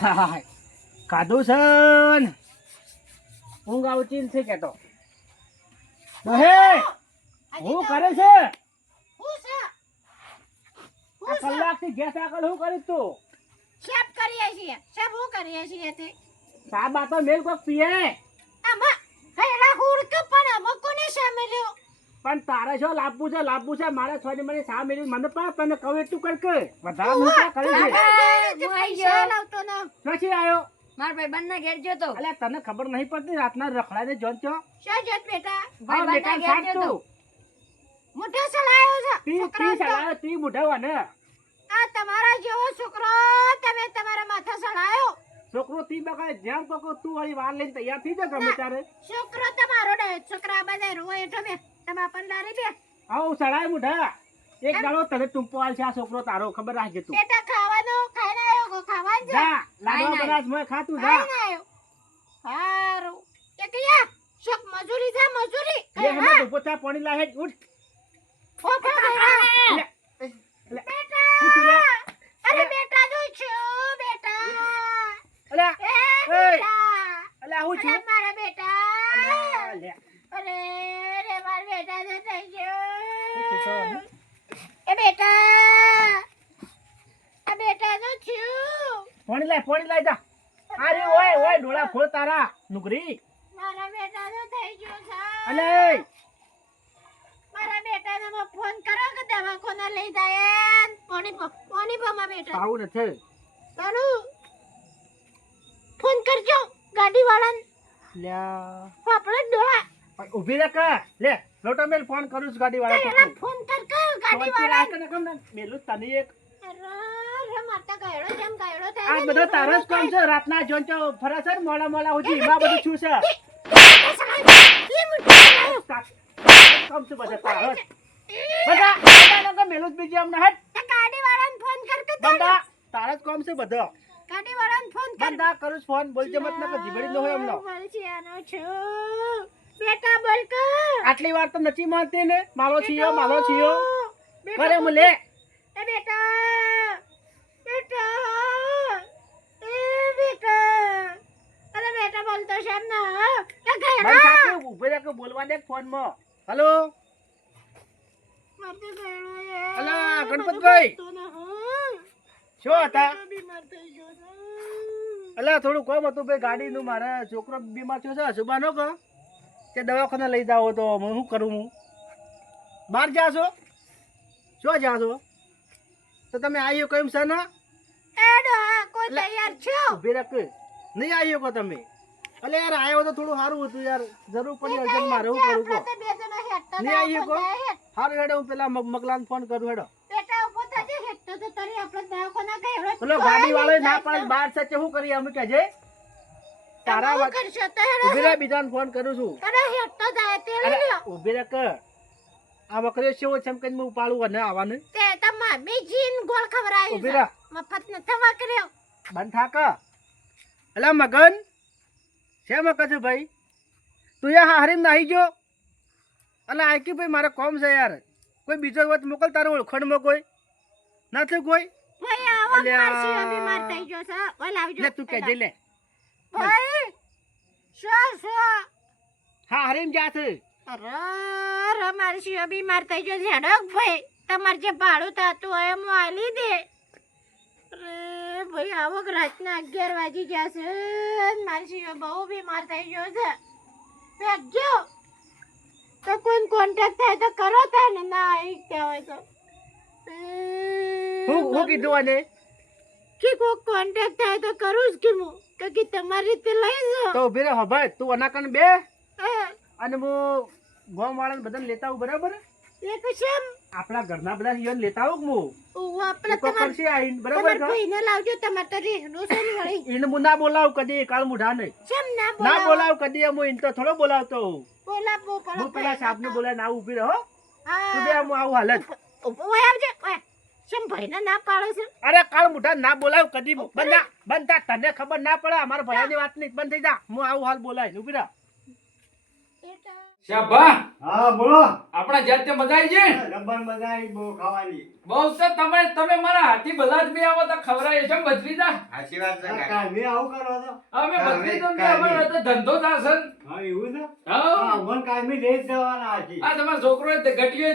ખાધું છે ઊંઘ આવતી નથી કેતો. હે હું કરે છે? આ કલાકથી ગેસ આગળ હું કરીશ તું? શેપ કરીએ છીએ. શેપ હું કરીએ છીએ તે? સા બાતો મેલ કોક પીએ. આમાં હેલા હુડક પણ આમાં કોને સામેલ્યો પણ તારે શું લાવવું છે? લાવવું છે? મારે છોડી મને સા મેલી મને પણ તને કહું એટલું કર કે. વધારે હું કરી છે હું પૈસા લાવતો ન. નથી આવ્યો મારા ભાઈ બંને ઘેર ગયો તો. અલ્યા તને ખબર નહીં પડતી રાતના રખડાને જોન છો શા જત બેટા? ભાઈ બેટા સાચ તું. મોઢો સલાયો છે તી તી. છોકરાને તી મુઢાવા ને? આ તમારા જેવો છોકરો તમે તમારા માથા સળાયો છોકરો તી બગાડે જેમ કોકો તું વાળી વાર લઈને તૈયાર થઈ જા ગમે ત્યારે. છોકરો તમારો ડે છોકરા બધા રોય તમે પણ લારી બે આવો સડાય મુઢા. એક દાડો તને ટૂંપો છે આ છોકરો તારો ખબર રાખજે તું. બેટા ખાવાનું જા લાડવા નહીં. મોય ખાતું જા. હારું. કે કયા શોક મજૂરી છે મજૂરી. લે હમણાં તો પોતા પાણી લાહે ઉઠ. ફોફા ખાવા. લે લે. હું તું લે. બેટા અરે બેટા જો છું બેટા. અલ્યા એ બેટા. અલ્યા હું છું. મારા બેટા. અલ્યા, અરે મારા બેટા ને થઈ ગયો. એ બેટા આ બેટા નું પાણી લાય પાણી લાય જા. અરે ઓય ઓય ડોળા ખોલ તારા નુકરી મારા બેટા નો થઈ ગયો છે. અલે મારા બેટાને મેં ફોન કરો કે દવાખાને લઈ જાય પાણી પાણી પમાં બેટા. આવું નથી તારું ફોન કરજો ગાડી વાળાને લ્યા આપણે ડોળા ઊભી રાખ લે લોટો મેલ ફોન કરું છું ગાડી વાળા ફોન કર કર ગાડી વાળા મેલું તને એક અરે માતા ગાયડો જેમ ગાયડો આ બધો તારો જ કામ છે. રાતના જોન તો ફરે છે મોડા મોડા સુધી એમાં બધું છું? છે કામ છે બધા તારો બધા બધા લોકો મેલું જ બીજી અમને હટ. ગાડી વાળાને ફોન કર કે બંદા તારો જ કામ છે બધો. ગાડી વાળાને ફોન કર બંદા કરું ફોન બોલજે મત ના જીબડી નો હોય એમનો. વલસિયાનો છું. બેટા બોલ કર આટલી વાર તો નથી માનતી ને? મારો છીયો મારો છીયો. કરે લે એ બેટા. બોલવા દે ફોનમાં હલો બધું ગણપતભાઈ. ને, શું હતા. અલા થોડું કોમ હતું ભાઈ ગાડીનું મારે છોકરો બીમાર થયો છે સુબાનો કહો. તે દવાખાને લઈ જાવ તો હું શું કરું હું? બહાર જાશો? શું જાશો? તો તમે આવ્યો કેમ છે ને? એ ડોહા, કોઈ તૈયાર છો? ઊભી રાખ નહીં આવ્યો કો તમે? અલે યાર આવ્યો તો થોડું સારું હતું યાર. જરૂર પડી શું કરું કો નહીં આવ્યો કો? હેડો હું પેલા મગ- ફોન કરું હેડો. બેટા ઊભો થજે, હેઠતો તો તારી આપણે દવાખાના ગયડો પેલો ગાડી વાળો ના પડે બહાર છે શું કરીએ? અમે કહેજે તારા વાત કરશો? તો હેડો. ઊભી રહે બીજાને ફોન કરું છું. અરે હેઠતો જાય તે લ્યો. ઊભી રાખ. આ વખતે શેવો ચમકીને હું ઉપાડું અને આવવાનું તે તો મામી જીન ગોળ ખવડાવી ઊભી છે. રાખ. મફત થવા વાકર્યો. બંધ થાક. અલા મગન છે મગજ ભાઈ તું યા હારીને નાહી ગયો? અલા આકી ભાઈ મારે કોમ છે યાર. કોઈ બીજો વત મોકલ તારો ઓળખણમાં કોઈ? નથી કોઈ? તું કહેજે લે. ભાઈ શું શું? હા હરીમ જા છે. અરે, સિંહ બીમાર થઈ ગયો છે. તમારે જે ભાડું થતું હોય એમ આલી દે. અરે ભાઈ આવો કે રાતના અગિયાર વાગી ગયા છે. મારસીઓ બહુ બીમાર થઈ ગયો છે. વેચજો તો કોઈ કોન્ટેક્ટ થાય તો કરો તને ના આવી કહેવાય તો હું હું કીધું અને કે કોઈ કોન્ટેક્ટ થાય તો કરું જ કે હું? કે કે તમારી રીતે લઈ જાઓ તો ઊભી રહે તું અનાકન બે. હા, અને હું ગોમ વાળાને બધાને લેતા આવું બરાબર? એક શેમ? આપણા ઘરના બધા યન લેતા આવું હું ઓ આપણે તમાર વખત આઈન બરાબર છે? ભાઈને લાવજો તમાર તો રેહનો છે ને વળી. એને હું ના બોલાવું કદી કાળ મુઢા નહીં. શેમ ના ના બોલાવ? કદી હું ઇન તો થોડો બોલાવતો હોઉં. બોલાવો બોલાવો હું પેલા સાહેબને બોલાય આવું ઊભી રહો હા. તું બે હું આવું હાલત. ઓય આવજે ઓય. ભાઈને ના પાડો છે? અરે કાળ મુઢા ના બોલાવ કદી. બંધ બંધા તને ખબર ના પડે અમારા ભયાની વાત નહીં બંધ થઈ જા. હું આવું હાલ બોલાય ઊભી રહો. બેટા હા બોલો. આપણા જાતે મજા આવી છે? રબર મજા આવી બહુ ખાવાની. બહુ તો તમે તમે મારા હાથી બધા જ બે આવો તો ખવડાય છે બત્રીજા સાચી વાત છે કાકા. આવું કરો છો અમે હા, બત્રીજો અમે તો ધંધો થશે ને. હા એવું છે? હા. મન કાયમી લઈ જવાના આ તમારો છોકરો ગટિયો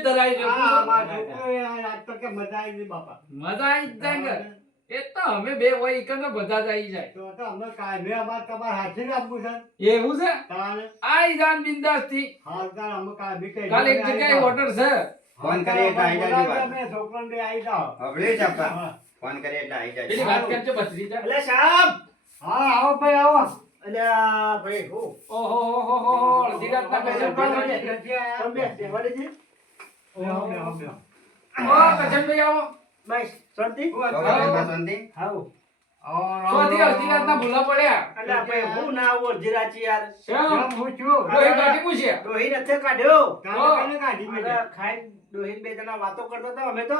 હા મારા છોકરોએ આજ તો કે મજા આવી બાપા. મજા આવી જાય. એ તો અમે બે હોય એક કને બધા જ આવી જાય તો તો અમે કાયમી અમારે તમારે હાથે જ આપવું છે એવું છે આઈ જાન બિંદાસથી હાલ તાર અમે કાયમી કઈ કાલે એક જગ્યાએ ઓર્ડર છે ફોન કરીએ એટલે આઈ જાય અમે છોકરાને બે આવી જાવ હવે જ આપતા ફોન કરીએ એટલે આઈ પેલી જાય વાત કરજો બત્રીજા એટલે સાહેબ હા આવો ભાઈ આવો અલ્યા ભાઈ હો ઓહો હો હો હો અડધી રાતના કચન પાડવા છે. બેહો, બેહો, બેહો. કજન ભાઈ આવો બસ, શાંતિ? શાંતિ? હાઉ. ચોથી અડધી રાતના ભૂલા પડ્યા અલ્યા ભાઈ, હું ના આવું અડધી યાર. શેમ? હું છું? ડોહી કાઢી મૂછ્યા. ડોહી નથી કાઢ્યો. કાલે કાલે કાઢી મેં. અરે, ડોહી બે જણા વાતો કરતા હતા અમે તો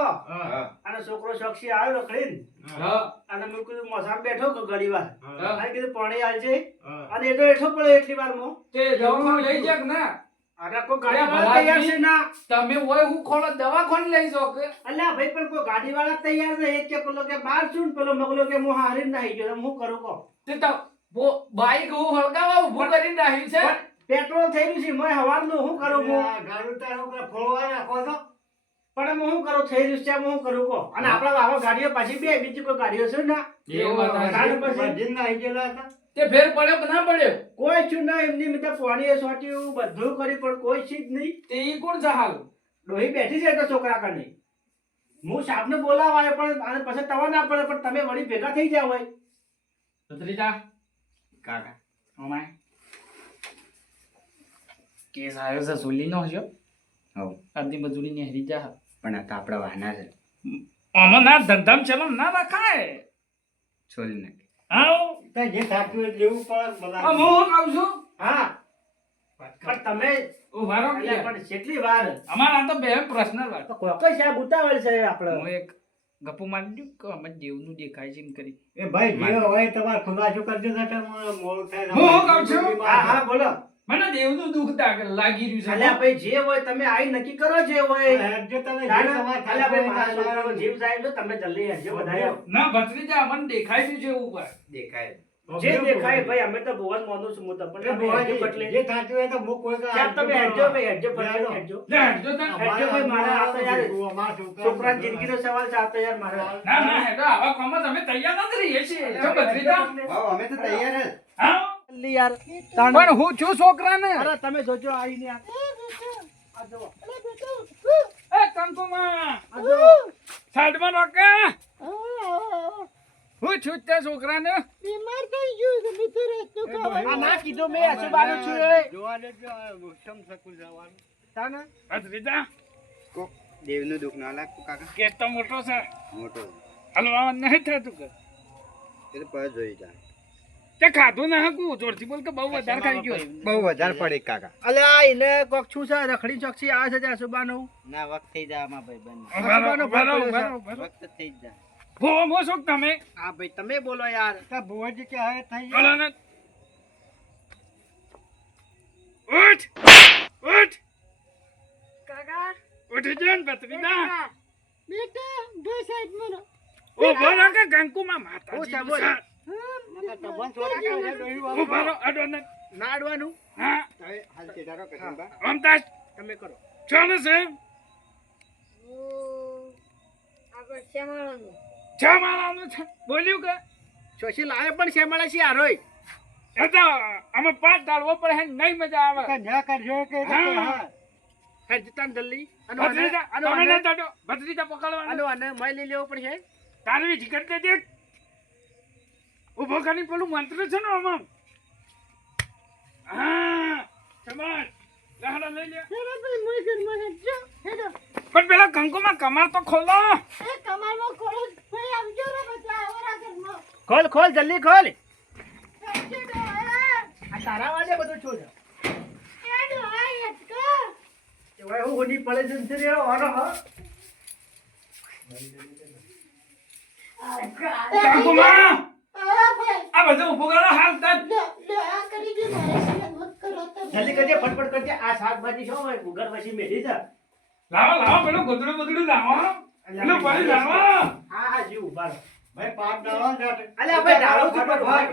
અને છોકરો શક્ષી આવ્યો રખડીન અને મેં કીધું મોસામાં બેઠો કે ઘણી વાર. અને કીધું પાણી આવજે અને એ તો એઠો પડ્યો એટલી વાર તે દવાખાને લઈ જાક ના અરે કોઈ ગાડી વાળા તૈયાર ભલાજી. છે ના. તમે હોય હું ખોલો દવાખાને લઈ જાઓ કે? અલ્યા ભાઈ પણ કોઈ ગાડી વાળા તૈયાર છે? એક કે પેલો કે બાર છું પેલો મગલો કે હું હારી નાહી ગયો. હું કરું કહો? તે તો બો- બાઈક હું હળગાવા ઊભું કરીને રાખ્યું છે? પેટ્રોલ થઈ રહ્યું છે મેં હવારનું શું કરું હું ગાડું તારું કે ફોડવા નાખો છો? પણ હું શું કરું? થઈ રહ્યું છે હું કરું કહો? અને આપણા આવા ગાડીઓ પાછી બે બીજી કોઈ ગાડીઓ છે ના? એ વાત સાચી. ગાડી પછી નાહી ગયેલા હતા. તે ફેર પડ્યો કે ના પડ્યો? કોઈ છું ના એમની મેં તો પાણીએ સોટ્યું બધું કર્યું પણ કોઈ ચીજ નહીં. તે ઈ કોણ છે હાલ? ડોહી બેઠી છે તો છોકરા કને. હું સાહેબને બોલાવા આવ્યો પણ અને પછી તવા ના પડે પણ તમે વળી ભેગા થઈ જાવ હોય. ભત્રીજા? કાકા. અમાય કેસ આવ્યો છે સોલી નો હશો? હઉ. અડધી મજૂરી ને હરી જા. પણ આ કાપડા વાના વાહના છે. આમાં ના ધંધામ ચલો ના ના ખાય છોડી નાખે. આવ જે થાક્યું હોય લેવું પડે હું કહું છું? હા. પણ તમે ઊભા પણ કેટલી વાર અમારા તો બે પ્રશ્ન વાત. તો કોઈ સાહેબ ઉતાવળ છે આપણે હું એક ગપુ મારી દઉં કે અમે દેવનું દેખાય છે કરી. એ ભાઈ જે હોય તમારે ખુલાસો કરી દેજો મોડું થાય હું કહું છું? હા હા બોલો. મને દેવનું દુઃખ લાગી રહ્યું અલ્યા છે ભાઈ જે હોય તમે આઈ નક્કી કરો જે હોય. હેડજો તમે જે એ જીવ જાય તો તમે જલ્દી હેડજો બધા ના ભત્રીજા મને દેખાય છે જે ઉપર દેખાય. જે દેખાય ભાઈ અમે તો ભુવન મોનું છું હું તમને પણ તમે હેડજો પટલે. જે થતું હોય તો મુક કોઈ કા સાહેબ તમે હેડજો ભાઈ હેડજો પટલે હેડો. હેડજો. લે હટજો તને. હેડજો ભાઈ મારા આ તો યાર અમારા છોકરા- જિંદગી નો સવાલ છે આ તો યાર મારા. ના ના હેડો આવા કોમ તમે તૈયાર નથી રહીએ છીએ. જો ભત્રીજા. હા અમે તો તૈયાર જ. હા? યાર પણ હું છું છોકરાને. અરે તમે જોજો આવીને આ. આ જુઓ. એ કંકુમા. આ જુઓ. સાઈડમાં રોકે હું છું તે છોકરાને. બીમાર થઈ ગયું છે મિત્ર ના કીધું મેં અશુબાનું છું જોવા જવાનું. તાને ભત્રીજા કોક દેવનું દુઃખ ના લાગતું કાકા. કેસ તો મોટો છે. મોટો. હલવા નહીં થતું કે? એ પર જોઈ જાય તે ખાધું ના હકું જોરથી બોલ કે બહુ વધારે ખાઈ ગયો. બહુ વધારે પડે કાકા. અલે આ એને કોક છું છે? રખડી ચોક છે આ છે ત્યાં સુબાનો? ના વખત થઈ જા માં ભાઈ બન. વખત થઈ જા જાય. મો છો તમે? હા ભાઈ તમે બોલો યાર. તો ભુવાજી કે હે થઈ બોલો. ને. ઉઠ ઉઠ. કાકા. ઉઠ જન ને ભત્રીજા બેટા બે સાઈડ મરો. ઓ બોલા કે ગંકુ માં માતા ઓ બોલ. નકર તો ને ના અડવાનું હા તે કે તમે કરો ચાલે શ્યામાળાનું. છ બોલ્યું કે લાવે પણ છે છે યારોય એ તો અમે પાંચ દાડવો પડે નહીં મજા આવે કે કરજો કે હા. અને આને- ભત્રીજા ન પકડવાનો મય લઈ લેવો પડશે તારવી વીજ કરી દે ઊભો કરીને પેલું મંત્ર છે ને આમાં. હા સમાજ. લઈ લે. હેડો ભાઈ મોય ઘરમાં હેડજો હેડો પણ પેલા કંકુમાં કમાર તો ખોલો. એ ખોલો. ખોલ ખોલ જલ્દી ખોલ. આ તારા વાજે બધું છું છે. એ ડોહા હેડકો. હું હુની પડે છે ને રે ઓનો હ? આ બધું હાલ આ જલ્દી કરજે ફટફટ કરજે. આ શાકભાજી શું હોય ભૂગર પછી મેલી છે. લાવો લાવો પેલું ગોદડું બધું લાવો. પેલું પાણી લાવો. આ આ જીવ ઊભા ભાઈ પાપ ડાળો ને. અલ્યા ભાઈ. ભાઈ.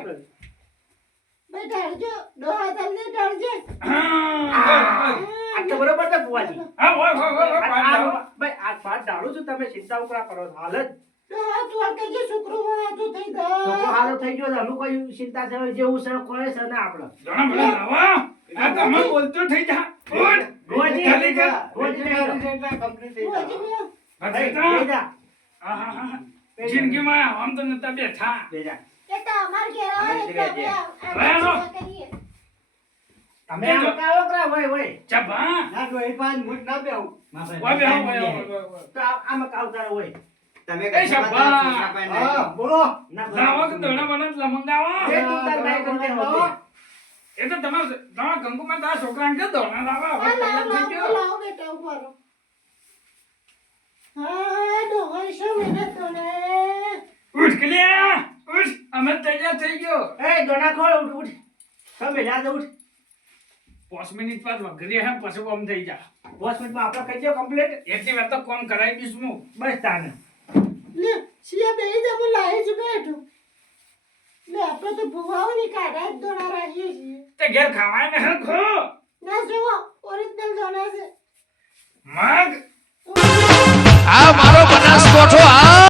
ડાળજો. ડોહા જલ્દી ઢળજે હા આટલું બરોબર છે બુવાજી હા હોય હોય હોય આ- આ- ભાઈ આ ભાત ઢાળું છું તમે ચિંતા ઉપરા કરો છો. હાલ જ. હાલો થઈ ગયો અમે કોઈ ચિંતા છે જેવું છે કોઈ છે ના આપણે જણા બધા લાવો આ તમે બોલતો થઈ જા ઉઠ. ગોજી, જલ્દી કર. ગોજી બીજી નહીં વાર થઈ જાય. હા, ભાઈ, બેટા. બેજા. હા, હા, હા. જિંદગીમાં આમ તો નતા બેઠા બેજા. કે તો અમાર ઘેર આવે કરીએ તમે આમ કરા ના ના બેહું. તો આમાં હોય તમે એ શાબા. બોલો. લાવો કે દોણા બના લમંગાવો જે તું તાર ભાઈ કરતે હોતે. એ તો તમે તમારા કંકુમાં તારા છોકરાને કે દોણા લાવા હવે તૈયાર થઈ ગયો. લાવ બેટા હા શું તો ઉઠ કે ઉઠ. અમે તૈયાર થઈ ગયો. એ દોણા ખોલ ઉઠ ઉઠ. તમે જા ઉઠ. પાંચ મિનિટ બાદ વઘરી હે પછી આમ થઈ જા. પાંચ મિનિટમાં આપણે કહી દો કમ્પ્લીટ એટલી વાત તો કોમ કરાવી દઈશું બસ તાને શિયા બે જ હું લાવી છું બેઠું. ને આપણે તો ભૂવાઓ ની કાઢા જ દોણા રાખીએ છીએ. તે ઘેર ખાવાય ને હખો ના જુઓ ઓરિજિનલ દોણા છે. મગ? આ મારો બનાસ કોઠો આ